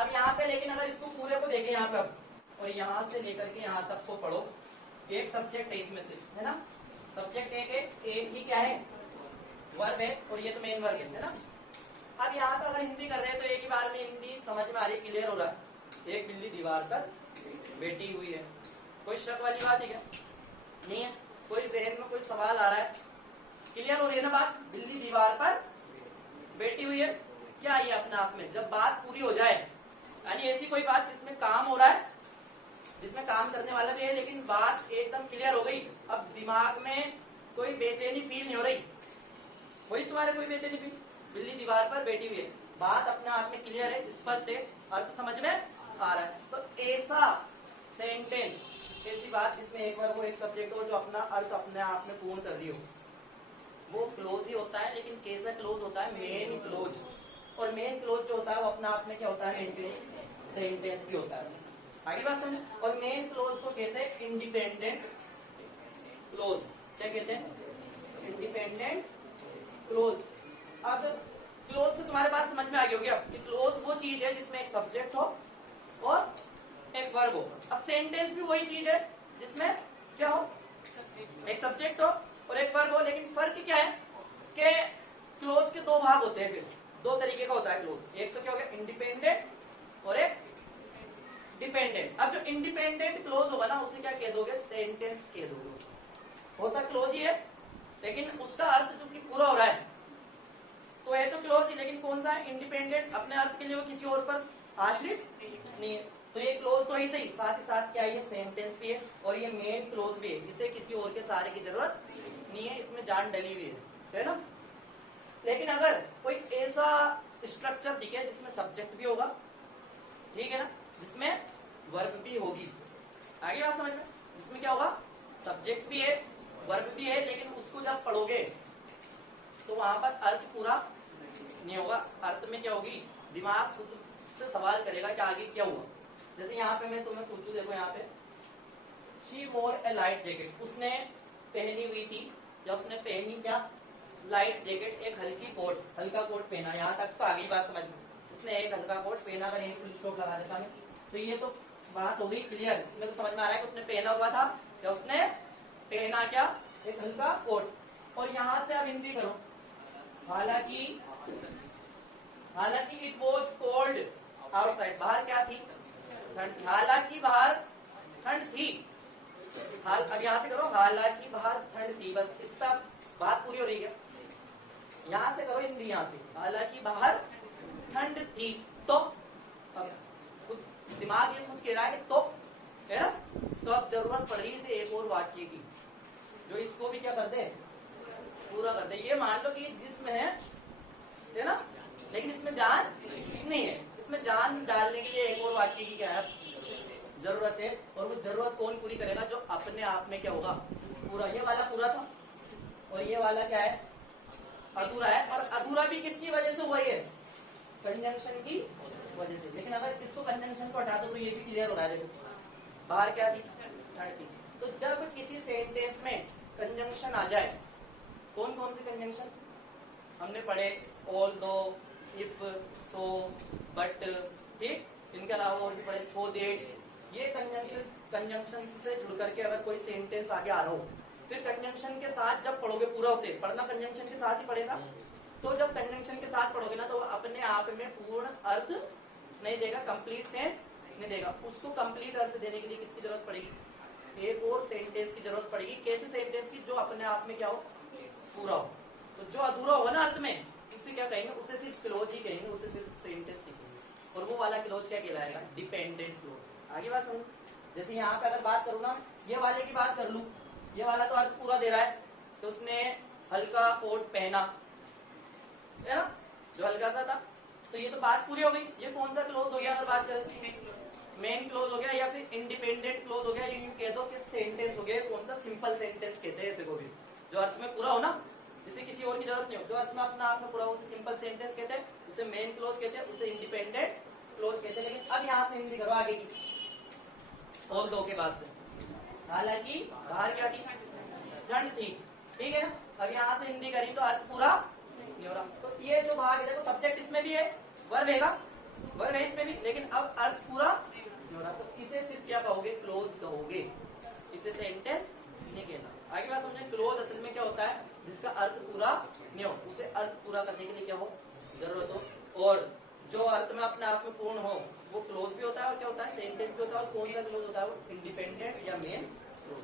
अब यहाँ पे लेकिन अगर इसको पूरे को देखें यहाँ पे अब, और यहाँ से लेकर के यहाँ तक को पढ़ो, एक सब्जेक्ट है इसमें से, है ना, सब्जेक्ट एक ही क्या है, वर्ब है, और ये तो मेन वर्ब है ना। अब यहाँ पे अगर हिंदी कर रहे हैं तो एक ही बार में हिंदी समझ में आ रही है, क्लियर हो रहा है। एक बिल्ली दीवार पर बैठी हुई है, कोई शक वाली बात है क्या? नहीं है। कोई जहन में कोई सवाल आ रहा है? क्लियर हो रही है ना बात? बिल्ली दीवार पर बैठी हुई है, क्या ये अपने आप में जब बात पूरी हो जाए, यानी ऐसी कोई बात जिसमें काम हो रहा है, जिसमें काम करने वाला भी है, लेकिन बात एकदम क्लियर हो गई, अब दिमाग में कोई बेचैनी फील नहीं हो रही, वही तुम्हारे कोई बेचैनी फील, बिल्ली दीवार पर बैठी हुई है, बात अपने आप में क्लियर है, स्पष्ट है, अर्थ समझ में आ रहा है, तो ऐसा सेंटेंस, ऐसी बात जिसमें एक वर्ब हो एक सब्जेक्ट हो, जो अपना अर्थ अपने आप में पूर्ण कर रही हो, वो क्लोज ही होता है। लेकिन कैसा क्लोज होता है? Main close. और मेन क्लोज जो होता है वो अपने आप में क्या होता है? सेंटेंस भी होता है। आगे बात समझे। और मेन क्लोज को कहते हैं इंडिपेंडेंट क्लोज। क्या कहते हैं? Independent clause. अब क्लोज से तुम्हारे पास समझ में आ गई होगी अब कि क्लोज वो चीज है जिसमें एक सब्जेक्ट हो और एक वर्ब हो। अब सेंटेंस भी वही चीज है जिसमें क्या हो? एक सब्जेक्ट हो और एक वर्ब हो। लेकिन फर्क क्या है कि क्लोज के दो भाग होते हैं, फिर दो तरीके का होता है क्लोज। एक तो क्या हो गया? इंडिपेंडेंट और एक डिपेंडेंट। अब जो इंडिपेंडेंट क्लोज होगा ना, उसे क्या कह दोगे? सेंटेंस कह दोगे। उसको होता क्लोज ही है, लेकिन उसका अर्थ जो कि पूरा हो रहा है तो है तो क्लोज ही, लेकिन कौन सा है? इंडिपेंडेंट। अपने अर्थ के लिए वो किसी और पर आश्रित नहीं है, तो ये क्लोज तो ही सही, साथ ही साथ क्या है? ये सेंटेंस भी है और ये मेन क्लोज भी है। इसे किसी और के सहारे की जरूरत नहीं है, इसमें जान डली हुई है ना। लेकिन अगर कोई ऐसा स्ट्रक्चर दिखे जिसमें सब्जेक्ट भी होगा, ठीक है ना, जिसमें वर्ब भी होगी, आगे बात समझ में, जिसमें क्या होगा? सब्जेक्ट भी है, वर्ब भी है, लेकिन उसको जब पढ़ोगे तो वहां पर अर्थ पूरा नहीं होगा। अर्थ में क्या होगी? दिमाग खुद से सवाल करेगा कि आगे क्या हुआ। जैसे यहाँ पे मैं तुम्हें पूछूं, देखो यहाँ पे शी वोर ए लाइट जैकेट, उसने पहनी हुई थी, या उसने पहनी क्या? लाइट जैकेट, एक हल्की कोट, हल्का कोट पहना। यहाँ तक तो आगे बात समझ में, उसने एक हल्का कोट पहना। अगर यही फुल स्टॉप लगा देता है तो ये तो बात हो गई क्लियर। इसमें तो समझ में आ रहा है कि उसने पहना हुआ था, या उसने पहना क्या? एक हल्का कोट। और यहाँ से अब हिंदी करो, हालांकि इट वॉज कोल्ड आउटसाइड, बाहर क्या थी? ठंड। हालांकि बाहर ठंड थी। अब यहाँ से करो, हालांकि बाहर ठंड थी, बस इसका बात पूरी हो रही है। यहाँ से करो हिंदी, यहाँ से हालांकि बाहर ठंड थी, तो अब दिमाग ये खुद कह रहा है कि तो, है ना, तो अब जरूरत पड़ रही है एक और वाक्य की, जो इसको भी क्या कर दे? पूरा कर दे। ये मान लो कि जिसमें है ना, लेकिन इसमें जान नहीं है। इसमें जान डालने के लिए एक और वाक्य की क्या है? जरूरत है। और वो जरूरत कौन पूरी करेगा? जो अपने आप में क्या होगा? पूरा। ये वाला पूरा था और ये वाला क्या है? अधूरा है। और अधूरा भी किसकी वजह से हुआ? है कंजंक्शन की वजह से। लेकिन अगर इसको कंजंक्शन को हटा दो तो ये भी क्लियर हो रहा है। देखो बाहर क्या थी? ठंड थी। तो जब किसी सेंटेंस में कंजंक्शन आ जाए, कौन कौन से कंजंक्शन हमने पढ़े? ऑल दो, इफ, सो, बट, ठीक, इनके अलावा और भी पढ़े, सो दैट। ये कंजंक्शन से जुड़ करके अगर कोई सेंटेंस आगे आ रहा हो, फिर कंजंक्शन के साथ जब पढ़ोगे, पूरा उसे पढ़ना कंजंक्शन के साथ ही पढ़ेगा, तो जब कंजंक्शन के साथ पढ़ोगे ना, तो अपने आप में पूर्ण अर्थ नहीं देगा, कंप्लीट सेंस नहीं देगा। उसको कंप्लीट अर्थ देने के लिए किसकी जरूरत पड़ेगी? एक और सेंटेंस की जरूरत पड़ेगी। कैसे सेंटेंस की? जो अपने आप में क्या हो? पूरा हो। तो जो अधूरा होगा ना अर्थ में, उसे क्या कहेंगे? उसे सिर्फ क्लोज ही कहेंगे, उसे सिर्फ सेंटेंस लिखेंगे। और वो वाला क्लोज क्या कहलाएगा? Dependent clause. आगे बात समझ। जैसे यहाँ पे अगर बात करूँ ना, ये वाले की बात कर लूं, ये वाला तो अर्थ पूरा दे रहा है, तो उसने हल्का कोट पहना, है ना, जो हल्का सा था, तो ये तो बात पूरी हो गई। ये कौन सा क्लोज हो गया? अगर बात करें मेन क्लोज हो गया, या फिर इंडिपेंडेंट क्लोज हो गया, यूं कह दो कि सेंटेंस हो गया। कौन सा? सिंपल सेंटेंस कहते हैं इसे को भी, जो अर्थ में पूरा हो ना, जिसे किसी और की जरूरत नहीं हो, जो अर्थ में अपना आप में पूरा हो, उसे सिंपल सेंटेंस कहते हैं, उसे मेन क्लोज कहते हैं, उसे इंडिपेंडेंट क्लोज कहते हैं। लेकिन अब यहाँ से हिंदी करो आगे की, ऑल दो के बाद से, हालांकि बाहर क्या थी? ठंड थी, ठीक है ना। अब यहाँ से हिंदी करी तो अर्थ पूरा नहीं हो रहा। तो ये जो भाग है, देखो सब्जेक्ट इसमें भी है, वर्ब हैगा, वर्ब है इसमें भी, लेकिन अब अर्थ पूरा नहीं हो रहा, तो इसे सिर्फ क्या कहोगे, क्लोज कहोगे, इसे सेंटेंस नहीं कहना। आगे बात समझे, क्लोज असल में क्या होता है, जिसका अर्थ पूरा नहीं हो, उसे अर्थ पूरा करने के लिए क्या हो, जरूरत हो, और जो अर्थ में अपने आप में पूर्ण हो वो क्लोज भी होता है, और क्या होता है, सेंटेंस भी होता है। और कौन सा क्लोज होता है, वो इंडिपेंडेंट या मेन क्लोज।